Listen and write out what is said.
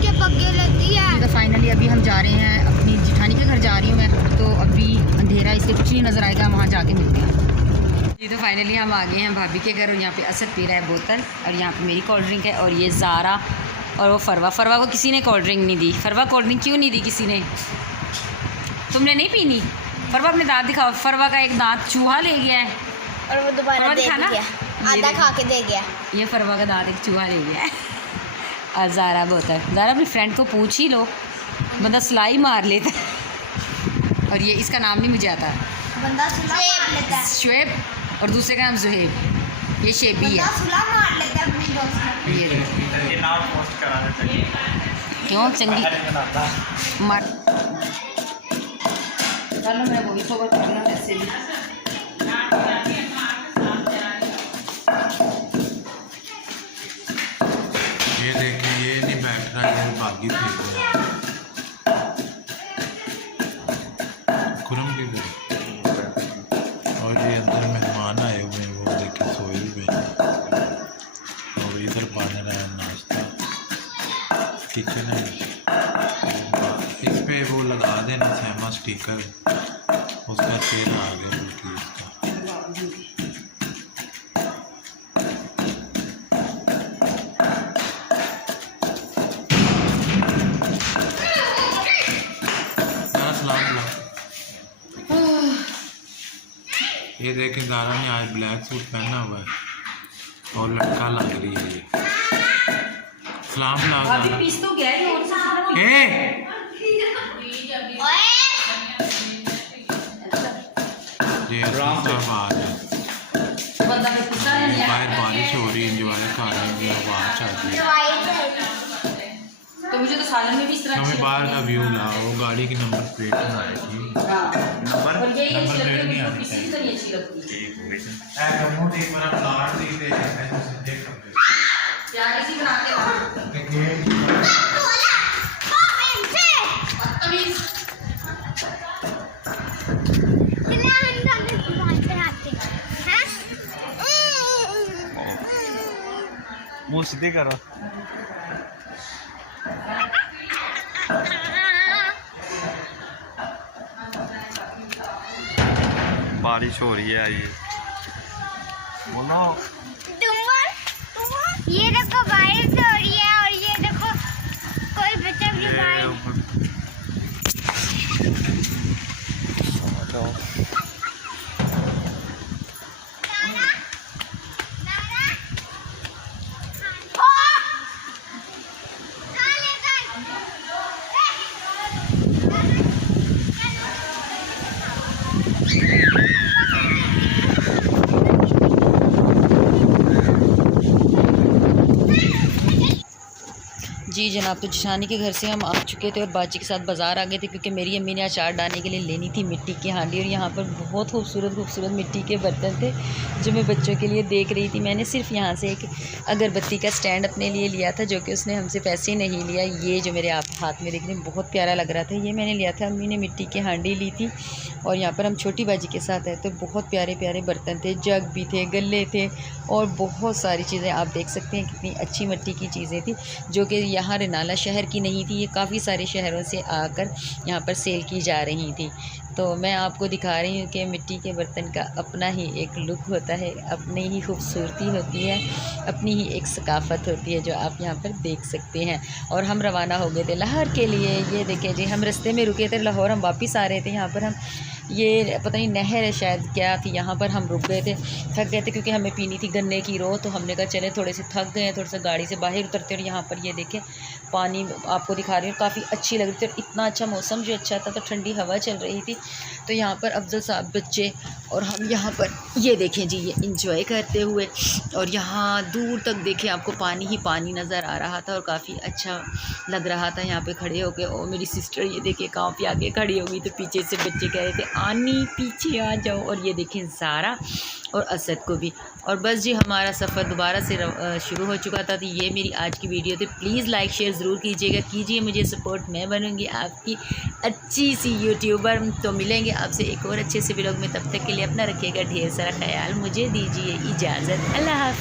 के पग्गे लेती है। तो फाइनली अभी हम जा रहे हैं, अपनी जिठानी के घर जा रही हूँ मैं। तो अभी अंधेरा इसलिए कुछ नहीं नज़र आएगा, वहाँ जाके मिलते हैं जी। तो फाइनली हम आ गए हैं भाभी के घर और यहाँ पे असद पी रहा है बोतल और यहाँ पे मेरी कोल्ड ड्रिंक है और ये ज़ारा और वो फरवा को किसी ने कोल्ड ड्रिंक नहीं दी। फरवा कोल्ड ड्रिंक क्यों नहीं दी किसी ने? तुमने नहीं पीनी? फरवा अपने दांत दिखाओ। फरवा का एक दांत चूहा ले गया है और वो दोबारा दे गया, आधा खा के दे गया। ये फरवा का दांत एक चूहा ले गया है। और ज़ारा बोतल, ज़ारा अपनी फ्रेंड को पूछ ही लो, बंदा सिलाई मार लेता है। और ये इसका नाम नहीं मुझे आता, बंदा सुला मार लेता है। शुएब और दूसरे का नाम जुहेब। ये शेबी है। सुला मार लेता है अपनी दोस्त। ये नाम पोस्ट कराना चाहिए। क्यों चंगी मार चलो मैं वो भी सोबर करना वैसे भी। ये देखिए, ये नहीं बैठ रहा, ये बागी फेंक रहा है। खुरम की घर और ये अंदर मेहमान आए हुए हैं, वो देखिए सोए हुए हैं। और इधर बन रहा है नाश्ता, किचन है। इस पे वो लगा देना सहमा स्टिकर, उसका चेहरा आ गया बल्कि इसका। ये देखें, ज़ारा ने आज ब्लैक सूट पहना हुआ है और लटका लग रही है। ये सलाम बाहर बारिश हो रही है, इंजॉय कर रहे हैं, आवाज़ चल रही है। तो मुझे तो सालन में भी इस तरह हमें बाहर का व्यू लाओ, गाड़ी की नंबर प्लेट नहीं आई थी। नंबर प्लेट नहीं आनी चाहिए। एक बार प्लाट दी थे क्या किसी बनाते हो मुँह सीधे करो। बारिश हो रही है, आइए बोलो। ये देखो बारिश हो रही है और ये देखो कोई बच्चा भी जी जनाब। तो जिठानी के घर से हम आ चुके थे और बाजी के साथ बाज़ार आ गए थे, क्योंकि मेरी अम्मी ने अचार डालने के लिए लेनी थी मिट्टी की हांडी। और यहाँ पर बहुत खूबसूरत मिट्टी के बर्तन थे जो मैं बच्चों के लिए देख रही थी। मैंने सिर्फ यहाँ से एक अगरबत्ती का स्टैंड अपने लिए लिया था, जो कि उसने हमसे पैसे नहीं लिया। ये जो मेरे आप हाथ में देखने में बहुत प्यारा लग रहा था, ये मैंने लिया था। अम्मी ने मिट्टी की हांडी ली थी और यहाँ पर हम छोटी बाजी के साथ आए तो बहुत प्यारे प्यारे बर्तन थे, जग भी थे, गल्ले थे और बहुत सारी चीज़ें। आप देख सकते हैं कितनी अच्छी मिट्टी की चीज़ें थी, जो कि यहाँ रनाला शहर की नहीं थी। ये काफ़ी सारे शहरों से आकर यहाँ पर सेल की जा रही थी। तो मैं आपको दिखा रही हूँ कि मिट्टी के बर्तन का अपना ही एक लुक होता है, अपनी ही खूबसूरती होती है, अपनी ही एक सकाफ़त होती है, जो आप यहाँ पर देख सकते हैं। और हम रवाना हो गए थे लाहौर के लिए। ये देखें जी, हम रास्ते में रुके थे लाहौर, हम वापस आ रहे थे। यहाँ पर हम ये पता नहीं नहर है शायद क्या थी, यहाँ पर हम रुक गए थे, थक गए थे क्योंकि हमें पीनी थी गन्ने की रो। तो हमने कहा चले थोड़े से थक गए हैं, थोड़ा सा गाड़ी से बाहर उतरते। और यहाँ पर ये देखें पानी आपको दिखा रही हूँ, काफ़ी अच्छी लग रही थी और इतना अच्छा मौसम जो अच्छा था, तो ठंडी हवा चल रही थी। तो यहाँ पर अफजल साहब बच्चे और हम यहाँ पर ये देखें जी, ये इंजॉय करते हुए। और यहाँ दूर तक देखें आपको पानी ही पानी नज़र आ रहा था और काफ़ी अच्छा लग रहा था यहाँ पे खड़े होके। और मेरी सिस्टर ये देखें काफ़ी आगे खड़ी हो गई, तो पीछे से बच्चे कह रहे थे आनी पीछे आ जाओ। और ये देखें ज़ारा और असद को भी। और बस जी हमारा सफ़र दोबारा से शुरू हो चुका था। तो ये मेरी आज की वीडियो थी। प्लीज़ लाइक शेयर ज़रूर कीजिएगा, कीजिए मुझे सपोर्ट, मैं बनूँगी आपकी अच्छी सी यूट्यूबर। तो मिलेंगे आपसे एक और अच्छे से व्लॉग में, तब तक के लिए अपना रखिएगा ढेर सारा ख्याल। मुझे दीजिए इजाज़त, अल्लाह हाफ़िज़।